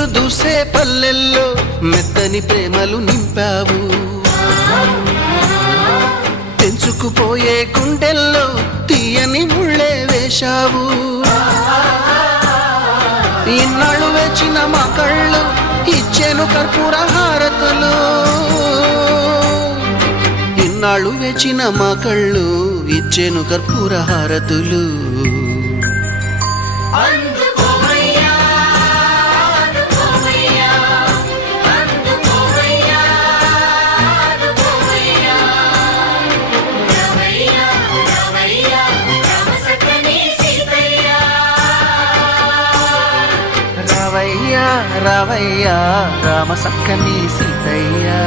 వెలుగులు దూసే పల్లెల్లో మెత్తని ప్రేమలు నింపావు. తెంచుకుపోయే గుండెల్లో తీయని ముళ్ళే వేశావు. ఇన్నాళ్ళు వేచిన మా కళ్ళు ఇచ్చేను కర్పూర హారతులు. ఇన్నాళ్ళు వేచిన మా కళ్ళు ఇచ్చేను కర్పూర హారతులు. రావయ్యా రావయ్యా రామ సక్కని సీతయ్యా.